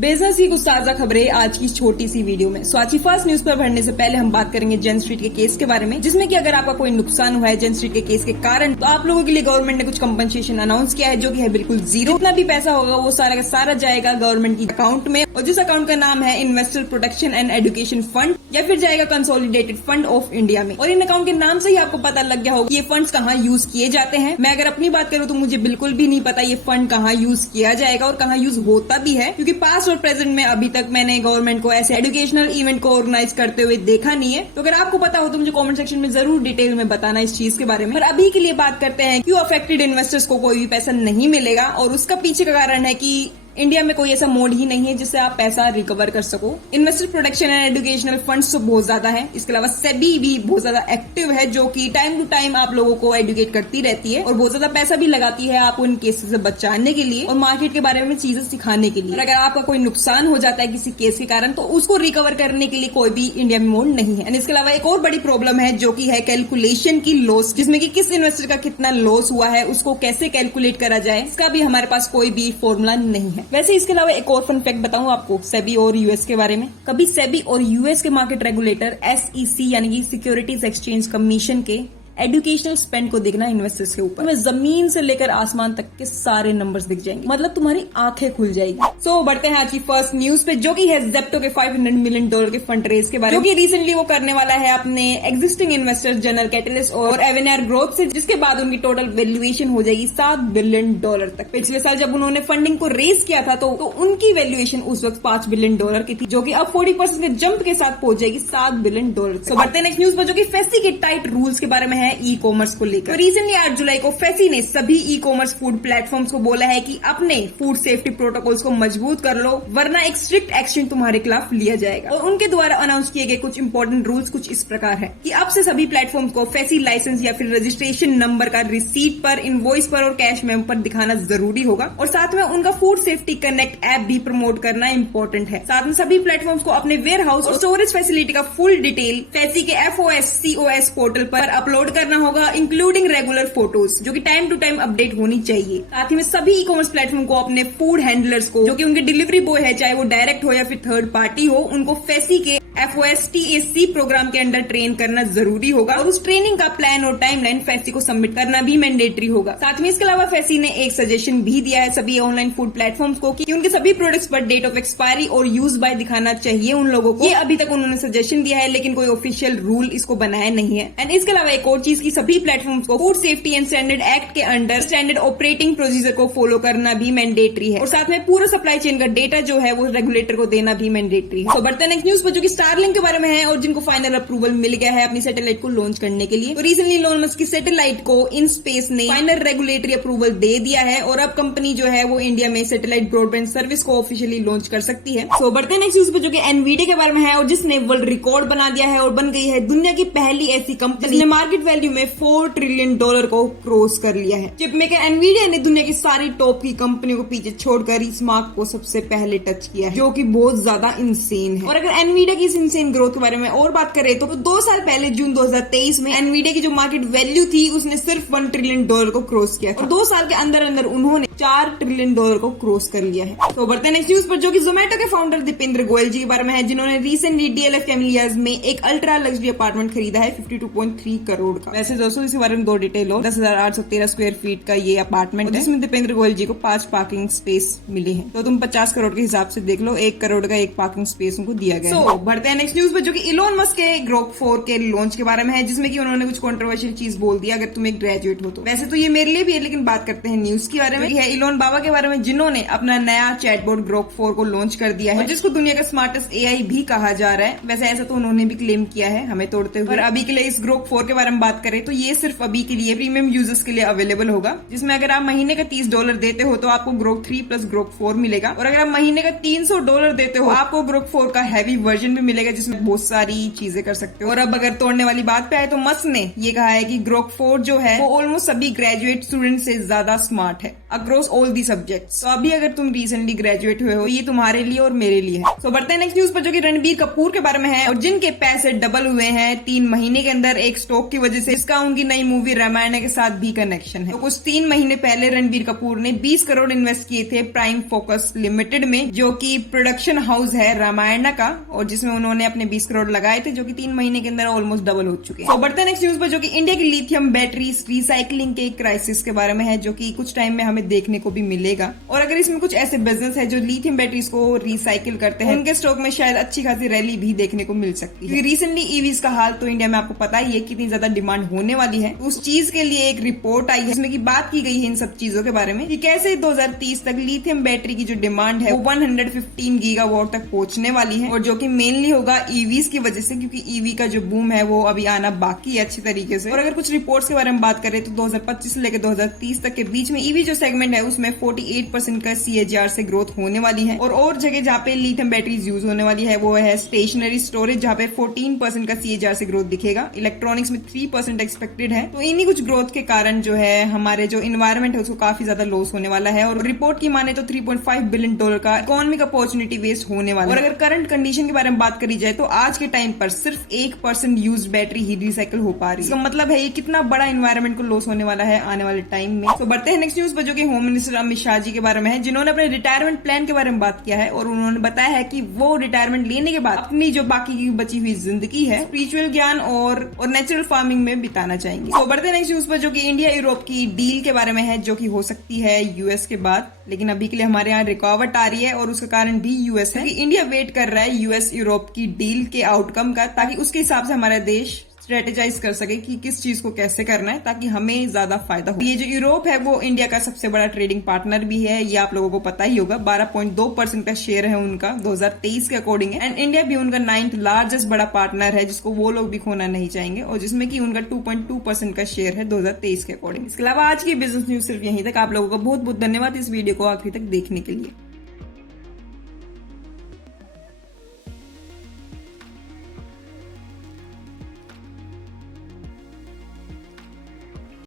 Business की कुछ ताजा खबरें आज की छोटी सी वीडियो में। स्वाची फास्ट न्यूज पर बढ़ने से पहले हम बात करेंगे जेन स्ट्रीट के केस के बारे में, जिसमें कि अगर आपका कोई नुकसान हुआ है जेन स्ट्रीट के केस के कारण, तो आप लोगों के लिए गवर्नमेंट ने कुछ कंपनसेशन अनाउंस किया है, जो कि है बिल्कुल जीरो। जितना भी पैसा होगा वो सारा का सारा जाएगा गवर्नमेंट की अकाउंट में, और जिस अकाउंट का नाम है investor protection and education fund, या फिर जाएगा कंसोलिडेटेड फंड ऑफ इंडिया में। और इन अकाउंट के नाम से ही आपको पता लग गया होगा ये फंड्स कहाँ यूज किए जाते हैं। मैं अगर अपनी बात करूँ तो मुझे बिल्कुल भी नहीं पता ये फंड कहाँ यूज किया जाएगा और कहाँ यूज होता भी है, क्योंकि पास्ट और प्रेजेंट में अभी तक मैंने गवर्नमेंट को ऐसे एजुकेशनल इवेंट को ऑर्गेनाइज करते हुए देखा नहीं है। तो अगर आपको पता हो तो मुझे कमेंट सेक्शन में जरूर डिटेल में बताना इस चीज के बारे में। पर अभी के लिए बात करते हैं क्यों अफेक्टेड इन्वेस्टर्स को कोई भी पैसा नहीं मिलेगा, और उसका पीछे का कारण है कि इंडिया में कोई ऐसा मोड ही नहीं है जिससे आप पैसा रिकवर कर सको। Investor protection and educational funds तो बहुत ज्यादा है, इसके अलावा सेबी भी बहुत ज्यादा एक्टिव है, जो कि टाइम टू टाइम आप लोगों को एजुकेट करती रहती है और बहुत ज्यादा पैसा भी लगाती है आपको इन केसेस से बचाने के लिए और मार्केट के बारे में चीजें सिखाने के लिए। और अगर आपका कोई नुकसान हो जाता है किसी केस के कारण, तो उसको रिकवर करने के लिए कोई भी इंडिया में मोड नहीं है। इसके अलावा एक और बड़ी प्रॉब्लम है जो कि है कैलकुलेशन की लॉस, जिसमें कि किस इन्वेस्टर का कितना लॉस हुआ है उसको कैसे कैलकुलेट करा जाए, इसका भी हमारे पास कोई भी फॉर्मूला नहीं है। वैसे इसके अलावा एक और फन फैक्ट बताऊं आपको सेबी और यूएस के बारे में। कभी सेबी और यूएस के मार्केट रेगुलेटर SEC यानी कि सिक्योरिटीज एक्सचेंज कमीशन के एजुकेशनल स्पेंड को देखना इन्वेस्टर्स के ऊपर, जमीन से लेकर आसमान तक के सारे नंबर्स दिख जाएंगे, मतलब तुम्हारी आंखें खुल जाएगी। सो बढ़ते हैं आज की फर्स्ट न्यूज पे, जो कि है जेप्टो के $500 मिलियन के फंड रेज के बारे में, जो कि रिसेंटली वो करने वाला है अपने एग्जिस्टिंग इन्वेस्टर्स जनरल कैटलिस्ट और एवेनियर ग्रोथ से, जिसके बाद उनकी टोटल वैल्यूएशन हो जाएगी $7 बिलियन तक। पिछले साल जब उन्होंने फंडिंग को रेज किया था तो उनकी वैल्यूएशन उस वक्त $5 बिलियन की थी, जो कि अब 40% के जंप के साथ पहुंच जाएगी $7 बिलियन। तो बढ़ते हैं नेक्स्ट न्यूज पर, जो कि फेसी के टाइट रूल्स के बारे में है ई कॉमर्स को लेकर। तो रिसेंटली 8 जुलाई को फेसी ने सभी ई कॉमर्स फूड प्लेटफॉर्म्स को बोला है कि अपने फूड सेफ्टी प्रोटोकॉल्स को मजबूत कर लो, वरना एक स्ट्रिक्ट एक्शन तुम्हारे खिलाफ लिया जाएगा। और उनके द्वारा अनाउंस किए गए कुछ इंपॉर्टेंट रूल्स कुछ इस प्रकार है कि अब से सभी प्लेटफॉर्म्स को फेसी लाइसेंस या फिर रजिस्ट्रेशन नंबर का रिसीट पर, इनवॉइस पर और कैश मेमो पर दिखाना जरूरी होगा, और साथ में उनका फूड सेफ्टी कनेक्ट ऐप भी प्रमोट करना इंपॉर्टेंट है। साथ में सभी प्लेटफॉर्म्स को अपने वेयर हाउस और स्टोरेज फैसिलिटी का फुल डिटेल फेसी के FOSCOS पोर्टल पर अपलोड करना होगा, इंक्लूडिंग रेगुलर फोटोज, जो कि टाइम टू टाइम अपडेट होनी चाहिए। साथ ही में सभी ई कॉमर्स प्लेटफॉर्म को अपने फूड हैंडलर्स को, जो कि उनके डिलीवरी बॉय है, चाहे वो डायरेक्ट हो या फिर थर्ड पार्टी हो, उनको फेसी के FOSTAC प्रोग्राम के अंडर ट्रेन करना जरूरी होगा, और उस ट्रेनिंग का प्लान और टाइमलाइन फेसी को सबमिट करना भी मैंडेटरी होगा। साथ में इसके अलावा फेसी ने एक सजेशन भी दिया है सभी ऑनलाइन फूड प्लेटफॉर्म्स को कि उनके सभी प्रोडक्ट्स पर डेट ऑफ एक्सपायरी और यूज बाय दिखाना चाहिए उन लोगों को। ये अभी तक उन्होंने सजेशन दिया है, लेकिन कोई ऑफिशियल रूल इसको बनाया नहीं है। एंड इसके अलावा एक और चीज की सभी प्लेटफॉर्म्स को food safety and standard act के अंडर स्टैंडर्ड ऑपरेटिंग प्रोसीजर को फॉलो करना भी मैंडेटरी है, और साथ में पूरा सप्लाई चेन का डेटा जो है वो रेगुलेटर को देना भी मैंडेटरी है। तो बढ़ते हैं नेक्स्ट न्यूज पर, जो कि स्टारलिंक के बारे में है, और जिनको फाइनल अप्रूवल मिल गया है अपनी सैटेलाइट को लॉन्च करने के लिए। तो रिसेंटली इलोन मस्क की सैटेलाइट को इन स्पेस ने फाइनल रेगुलेटरी अप्रूवल दे दिया है, और अब कंपनी जो है वो इंडिया में सैटेलाइट ब्रॉडबैंड सर्विस को ऑफिशियली लॉन्च कर सकती है। तो बढ़ते हैं नेक्स्ट न्यूज पर, जो कि एनवीडिया के बारे में है, और जिसने वर्ल्ड रिकॉर्ड बना दिया है और बन गई है दुनिया की पहली ऐसी कंपनी जिसने मार्केट वैल्यू में $4 ट्रिलियन को क्रॉस कर लिया है। चिप मेकर एनवीडिया ने दुनिया की सारी टॉप की कंपनियों को पीछे छोड़कर इस मार्क को सबसे पहले टच किया है, जो कि बहुत ज्यादा इंसेन है। और अगर एनवीडिया की इस इंसेन ग्रोथ के बारे में और बात करें तो 2 साल पहले जून 2023 में एनवीडिया की जो मार्केट वैल्यू थी उसने सिर्फ $1 ट्रिलियन को क्रॉस किया, और 2 साल के अंदर अंदर उन्होंने $4 ट्रिलियन को क्रॉस कर लिया है। तो बढ़ते हैं नेक्स्ट न्यूज पर, जो कि जोमेटो के फाउंडर दीपेंद्र गोयल जी के बारे में है, जिन्होंने रिसेंटली DLF कैमेलियाज में एक अल्ट्रा लग्जरी अपार्टमेंट खरीदा है 52.3 करोड़ का। वैसे दोस्तों इसी बारे में 2 डिटेल हो। 10,813 स्क्वायर फीट का ये अपार्टमेंट है, जिसमें दीपेंद्र गोयल जी को 5 पार्किंग स्पेस मिले हैं। तो तुम 50 करोड़ के हिसाब से देख लो, 1 करोड़ का एक पार्किंग स्पेस उनको दिया गया है। बढ़ते हैं नेक्स्ट न्यूज पर, जो कि इलोन मस्क के ग्रोक 4 के लॉन्च के बारे में है, जिसमें कि उन्होंने कुछ कंट्रोवर्शियल चीज बोल दिया अगर तुम एक ग्रेजुएट हो तो। वैसे तो ये मेरे लिए भी है, लेकिन बात करते हैं न्यूज के बारे में। है इलोन बाबा के बारे में, जिन्होंने अपना नया चैटबॉट ग्रोक 4 को लॉन्च कर दिया है, जिसको दुनिया का स्मार्टेस्ट AI भी कहा जा रहा है। वैसे ऐसा तो उन्होंने भी क्लेम किया है हमें तोड़ते हुए। और अभी के लिए इस ग्रोक 4 के बारे में बात करें तो ये सिर्फ अभी के लिए प्रीमियम यूजर्स के लिए अवेलेबल होगा, जिसमें अगर आप महीने का $30 देते हो तो आपको ग्रोक 3 प्लस ग्रोक 4 मिलेगा, और अगर आप महीने का $300 देते हो आपको ग्रोक 4 का हैवी वर्जन भी मिलेगा, जिसमें बहुत सारी चीजें कर सकते हो। और अब अगर तोड़ने वाली बात पे आए तो मस्क ने ये कहा है कि ग्रोक 4 जो है वो ऑलमोस्ट सभी ग्रेजुएट स्टूडेंट से ज्यादा स्मार्ट है। Grok across all the subjects. तो अभी अगर तुम रिसेंटली ग्रेजुएट हुए हो, ये तुम्हारे लिए और मेरे लिए है। तो बढ़ते हैं नेक्स्ट न्यूज पर, जो कि रणबीर कपूर के बारे में है और जिनके पैसे डबल हुए हैं 3 महीने के अंदर एक स्टॉक की वजह से, इसका उनकी नई मूवी रामायण के साथ भी कनेक्शन है। तो कुछ 3 महीने पहले रणबीर कपूर ने 20 करोड़ इन्वेस्ट किए थे प्राइम फोकस लिमिटेड में, जो कि प्रोडक्शन हाउस है रामायण का, और जिसमें उन्होंने अपने 20 करोड़ लगाए थे, जो कि 3 महीने के अंदर ऑलमोस्ट डबल हो चुके हैं। तो बढ़ते हैं नेक्स्ट न्यूज पर, जो कि इंडिया की लिथियम बैटरीज रिसाइकलिंग के क्राइसिस के बारे में है, जो कि कुछ टाइम में हमें देखने को भी मिलेगा। और अगर इसमें कुछ ऐसे बिजनेस है जो लिथियम बैटरीज को रिसाइकिल करते हैं, उनके स्टॉक में शायद अच्छी खासी रैली भी देखने को मिल सकती है। रिसेंटली ईवीज का हाल तो इंडिया में आपको पता ही है कितनी ज्यादा डिमांड होने वाली है। उस चीज के लिए एक रिपोर्ट आई है जिसमें की बात की गई है इन सब चीजों के बारे में कि कैसे 2030 तक लिथियम बैटरी की जो डिमांड है वो 115 गीगावाट तक पहुंचने वाली है, और जो कि मेनली होगा ईवीज की वजह से, क्योंकि ईवी का जो बूम है वो अभी आना बाकी है अच्छी तरीके से। और अगर कुछ रिपोर्ट्स के बारे में बात करें तो 2025 से लेकर 2030 तक के बीच में ईवी जो सेगमेंट है उसमें 48% का CAGR से ग्रोथ होने वाली है। और जगह जहाँ पे लिथियम बैटरीज यूज होने वाली है वो है स्टेशनरी स्टोरेज, जहाँ पे 14% का CAGR से ग्रोथ दिखेगा। इलेक्ट्रॉनिक्स में 3% एक्सपेक्टेड है। तो इन्हीं कुछ ग्रोथ के कारण जो है हमारे जो इन्वायरमेंट है उसको काफी ज्यादा लॉस होने वाला है, और रिपोर्ट की माने तो $3.5 बिलियन का इकोनॉमिक अपॉर्चुनिटी वेस्ट होने वाला है। और अगर करंट कंडीशन के बारे में बात करी जाए तो आज के टाइम पर सिर्फ 1% यूज बैटरी ही रिसाइकिल हो पा रही है। इसका मतलब है ये कितना बड़ा इन्वायरमेंट को लॉस होने वाला है आने वाले टाइम में। तो बढ़ते हैं नेक्स्ट न्यूज पर, जो कि होम मिनिस्टर अमित शाह जी के बारे में है, जिन्होंने अपने रिटायरमेंट प्लान के बारे में बात किया है। और उन्होंने बताया है कि वो रिटायरमेंट लेने के बाद अपनी जो बाकी की बची हुई जिंदगी है स्पिरिचुअल ज्ञान और नेचुरल फार्मिंग में बिताना चाहेंगे। तो बढ़ते हैं नेक्स्ट न्यूज पर, जो कि इंडिया यूरोप की डील के बारे में है, जो कि हो सकती है यूएस के बाद, लेकिन अभी के लिए हमारे यहाँ रुकावट आ रही है और उसका कारण भी यूएस है। इंडिया वेट कर रहा है यूएस यूरोप की डील के आउटकम का, ताकि उसके हिसाब से हमारा देश स्ट्रेटेजाइज कर सके कि किस चीज को कैसे करना है ताकि हमें ज्यादा फायदा हो। ये जो यूरोप है वो इंडिया का सबसे बड़ा ट्रेडिंग पार्टनर भी है, ये आप लोगों को पता ही होगा। 12.2% का शेयर है उनका 2023 के अकॉर्डिंग है। एंड इंडिया भी उनका 9th लार्जेस्ट बड़ा पार्टनर है, जिसको वो लोग भी खोना नहीं चाहेंगे, और जिसमें कि उनका 2.2% का शेयर है 2023 के अकॉर्डिंग। इसके अलावा आज की बिजनेस न्यूज सिर्फ यहीं तक। आप लोगों का बहुत बहुत धन्यवाद इस वीडियो को आखिरी तक देखने के लिए।